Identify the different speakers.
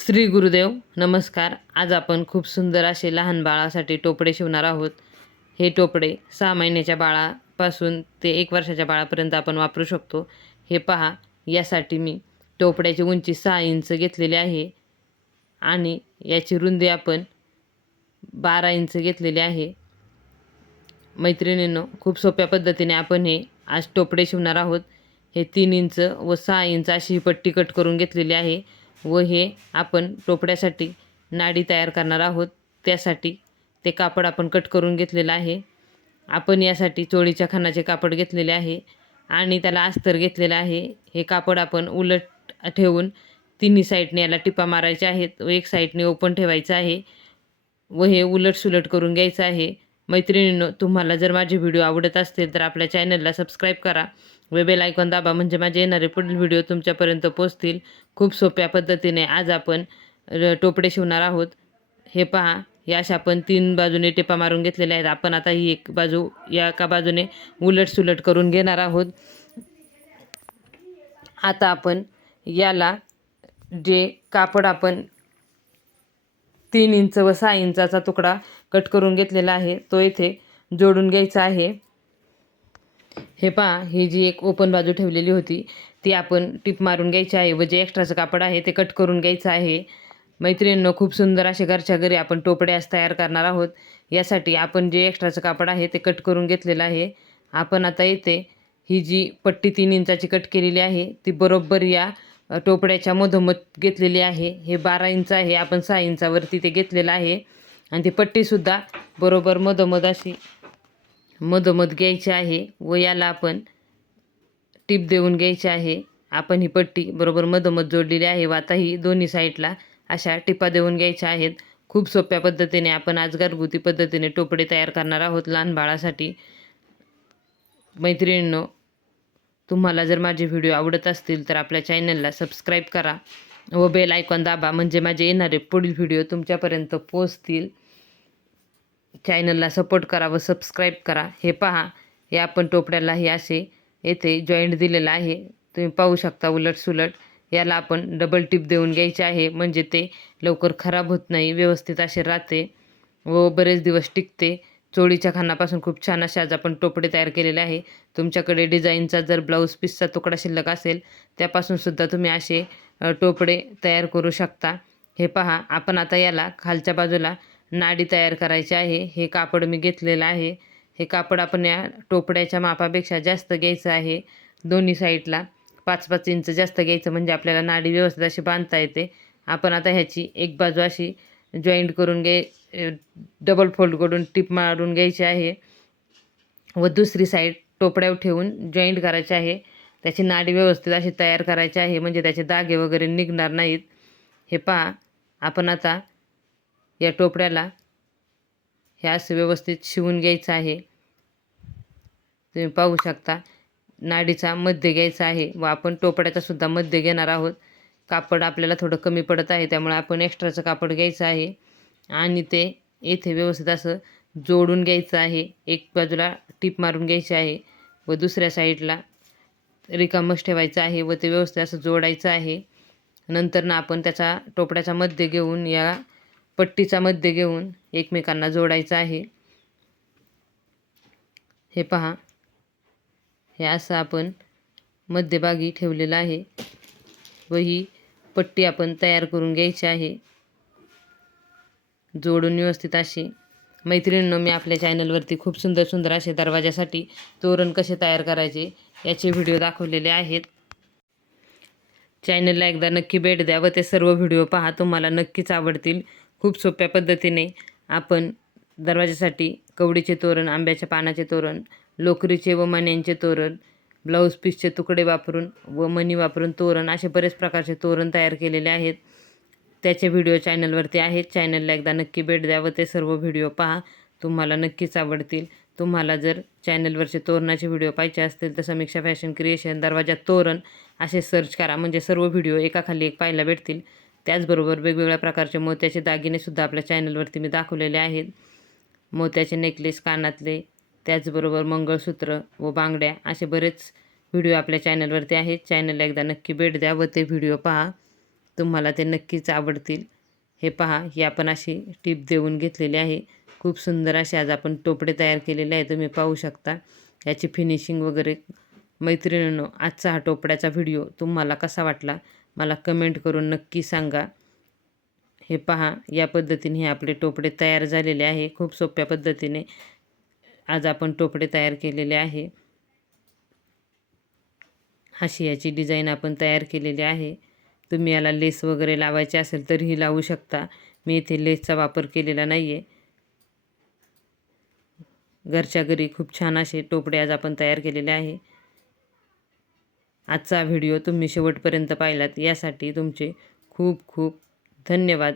Speaker 1: श्री गुरुदेव नमस्कार. आज आपण खूप सुंदर असे लहान बाळासाठी टोपडे शिवणार आहोत. हे टोपडे सहा महिन्याच्या बाळापासून ते एक वर्षाच्या बाळापर्यंत आपण वापरू शकतो. हे पहा यासाठी मी टोपड्याची उंची सहा इंच घेतलेली आहे आणि याची रुंदी आपण बारा इंच घेतलेली आहे. मैत्रिणींनो खूप सोप्या पद्धतीने आपण हे आज टोपडे शिवणार आहोत. हे तीन इंच व सहा इंच अशी ही पट्टी कट करून घेतलेली आहे. व हे आपण टोपड्यासाठी नाडी तयार करणार आहोत. त्यासाठी ते कापड आपण कट करून घेतलेलं आहे. आपण यासाठी चोळीच्या खानाचे कापड घेतलेले आहे आणि त्याला अस्तर घेतलेलं आहे. हे कापड आपण उलट ठेवून तिन्ही साईडने याला टिपा मारायच्या आहेत व एक साईडने ओपन ठेवायचं आहे व हे उलट सुलट करून घ्यायचं आहे. मैत्रिणींनो तुम्हाला जर माझे व्हिडिओ आवडत असतील तर आपल्या चॅनलला सबस्क्राईब करा. व बेल आयकॉन दाबा म्हणजे माझे येणारे पुढील व्हिडिओ तुमच्यापर्यंत पोचतील खूप सोप्या पद्धतीने आज आपण र- टोपडे शिवणार आहोत. हे पहा या अशा आपण तीन बाजूने टिपा मारून घेतलेल्या आहेत. आपण आता ही एक बाजू या एका बाजूने उलट सुलट करून घेणार आहोत. आता आपण याला जे कापड आपण तीन इंच व सहा इंचाचा तुकडा कट करून घेतलेला आहे. तो येथे जोडून घ्यायचा आहे. हे पहा ही जी एक ओपन बाजू ठेवलेली होती ती आपण टिप मारून घ्यायची आहे व जे एक्स्ट्राचं कापड आहे ते कट करून घ्यायचं आहे. मैत्रिणींनो खूप सुंदर असे घरच्या घरी आपण टोपड्यास तयार करणार आहोत. यासाठी आपण जे एक्स्ट्राचं कापड आहे ते कट करून घेतलेलं आहे. आपण आता येथे ही जी पट्टी तीन इंचाची कट केलेली आहे ती बरोबर या टोपड्याच्या मधोमध घेतलेली आहे. हे बारा इंच आहे. आपण सहा इंचावरती ते घेतलेलं आहे. आणि ती पट्टीसुद्धा बरोबर मधोमध अशी मधोमध घ्यायची आहे व याला आपण टीप देऊन घ्यायची आहे. आपण ही पट्टी बरोबर मधोमध जोडलेली आहे व आता ही दोन्ही साईडला अशा टिपा देऊन घ्यायच्या आहेत. खूप सोप्या पद्धतीने आपण आज घरगुती पद्धतीने टोपडे तयार करणार आहोत लहान बाळासाठी. मैत्रिणींनो तुम्हाला जर माझे व्हिडिओ आवडत असतील तर आपल्या चॅनलला सबस्क्राईब करा व बेल आयकॉन दाबा. म्हणजे माझे येणारे पुढील व्हिडिओ तुमच्यापर्यंत पोचतील चॅनलला सपोर्ट करा व सबस्क्राईब करा. हे पहा हे आपण टोपड्याला हे असे येथे जॉईंट दिलेलं आहे. तुम्ही पाहू शकता उलट सुलट याला आपण डबल टिप देऊन घ्यायचे आहे. म्हणजे ते लवकर खराब होत नाही व्यवस्थित असे राहते व बरेच दिवस टिकते. चोळीच्या खानापासून खूप छान असे आज आपण टोपडे तयार केलेले आहे. तुमच्याकडे डिझाईनचा जर ब्लाऊज पीसचा तुकडा शिल्लक असेल त्यापासूनसुद्धा तुम्ही असे टोपडे तयार करू शकता. हे पहा आपण आता याला खालच्या बाजूला नाडी तयार करायची आहे. हे कापड मी घेतलेलं आहे. हे कापड आपण या टोपड्याच्या मापापेक्षा जास्त घ्यायचं आहे. दोन्ही साईडला पाच पाच इंच जास्त घ्यायचं म्हणजे आपल्याला नाडी व्यवस्थित अशी बांधता येते. आपण आता ह्याची एक बाजू अशी जॉईंट करून घे डबल फोल्ड करून टिप मारून घ्यायची आहे व दुसरी साईड टोपड्यावर ठेवून जॉईंट करायचे आहे. त्याची नाडी व्यवस्थित अशी तयार करायची आहे म्हणजे त्याचे दागे वगैरे निघणार नाहीत. हे पहा आपण आता या टोपड्याला हे असं व्यवस्थित शिवून घ्यायचं आहे. तुम्ही पाहू शकता नाडीचा मध्य घ्यायचा आहे व आपण टोपड्याचासुद्धा मध्य घेणार आहोत. कापड आपल्याला थोडं कमी पडत आहे त्यामुळे आपण एक्स्ट्राचं कापड घ्यायचं आहे. आणि ते येथे व्यवस्थित असं जोडून घ्यायचं आहे. एक बाजूला टीप मारून घ्यायची आहे व दुसऱ्या साईडला रिकामच ठेवायचं आहे व ते व्यवस्थित असं जोडायचं आहे. नंतर ना आपण त्याचा टोपड्याचा मध्य घेऊन या पट्टीचा मध्य घेऊन एकमेकांना जोडायचं आहे. हे पहा. हे असं आपण मध्यभागी ठेवलेलं आहे. व ही पट्टी आपण तयार करून घ्यायची आहे. जोडून व्यवस्थित अशी. मैत्रिणींनो मी आपल्या चॅनलवरती खूप सुंदर सुंदर असे दरवाजासाठी तोरण कसे तयार करायचे याचे व्हिडिओ दाखवलेले आहेत. चॅनलला एकदा नक्की भेट द्या व ते सर्व व्हिडिओ पहा तुम्हाला नक्कीच आवडतील. खूप सोप्या पद्धतीने आपण दरवाजासाठी कवडीचे तोरण आंब्याच्या पानाचे तोरण लोकरीचे व मण्यांचे तोरण ब्लाऊज पीसचे तुकडे वापरून व मणी वापरून तोरण असे बरेच प्रकारचे तोरण तयार केलेले आहेत. त्याचे व्हिडिओ चॅनलवरती आहेत. चॅनलला एकदा नक्की भेट द्या व ते सर्व व्हिडिओ पहा. तुम्हाला नक्कीच आवडतील. तुम्हाला जर चॅनलवरचे तोरणाचे व्हिडिओ पाहिजे असतील तर समीक्षा फॅशन क्रिएशन दरवाजा तोरण असे सर्च करा. म्हणजे सर्व व्हिडिओ एकाखाली एक पाहायला भेटतील. त्याचबरोबर वेगवेगळ्या प्रकारचे मोत्याचे दागिनेसुद्धा आपल्या चॅनलवरती मी दाखवलेले आहेत. मोत्याचे नेकलेस कानातले त्याचबरोबर मंगळसूत्र व बांगड्या असे बरेच व्हिडिओ आपल्या चॅनलवरती आहेत. चॅनलला एकदा नक्की भेट द्या व ते व्हिडिओ पहा. तुम्हाला ते नक्कीच आवडतील. हे पहा ही आपण अशी टीप देऊन घेतलेली आहे. खूप सुंदर असे आज आपण टोपडे तयार केलेले आहे तुम्ही पाहू शकता. याची फिनिशिंग वगैरे. मैत्रिणींनो आजचा हा टोपड्याचा व्हिडिओ तुम्हाला कसा वाटला? मला कमेंट करून नक्की सांगा. हे पहा या पद्धतीने हे आपले टोपडे तयार झालेले आहे. खूप सोप्या पद्धतीने आज आपण टोपडे तयार केलेले आहे. अशी याची डिझाईन आपण तयार केलेली आहे. तुम्ही याला लेस वगैरे लावायचे असेल तरीही लावू शकता. मी इथे लेसचा वापर केलेला नाही आहे घरच्या घरी खूप छान असे टोपडे आज आपण तयार केलेले आहे. आजचा व्हिडिओ तुम्ही शेवटपर्यंत पाहिलात. यासाठी तुमचे खूप खूप धन्यवाद.